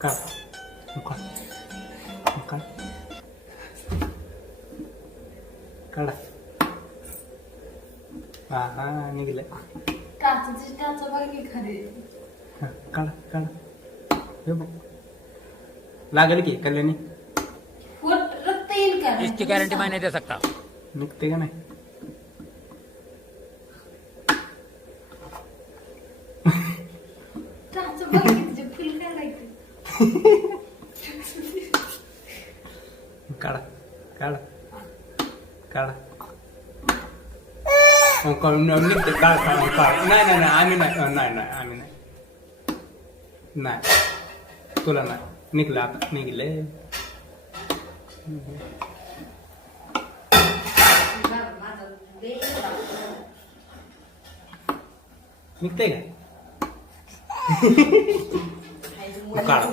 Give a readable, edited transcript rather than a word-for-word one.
काढ काढ काढ काढा. हा हा निघलं. काचा बाकी खरे काढा काढा. हे बघ लागेल की कल्याणी रक्त येईल का इसकी गारंटी मैं नहीं दे सकता. निघते का नाही. काचा बाकी तुझे फुल काढायचं. काढा काढा काढा. निघते. काढ काढ काढ. नाही नाही नाही आम्ही नाही नाही नाही आम्ही नाही नाही तुला नाही निघलं आता निघले. माझा देव निघते का. खायचं काढ काढ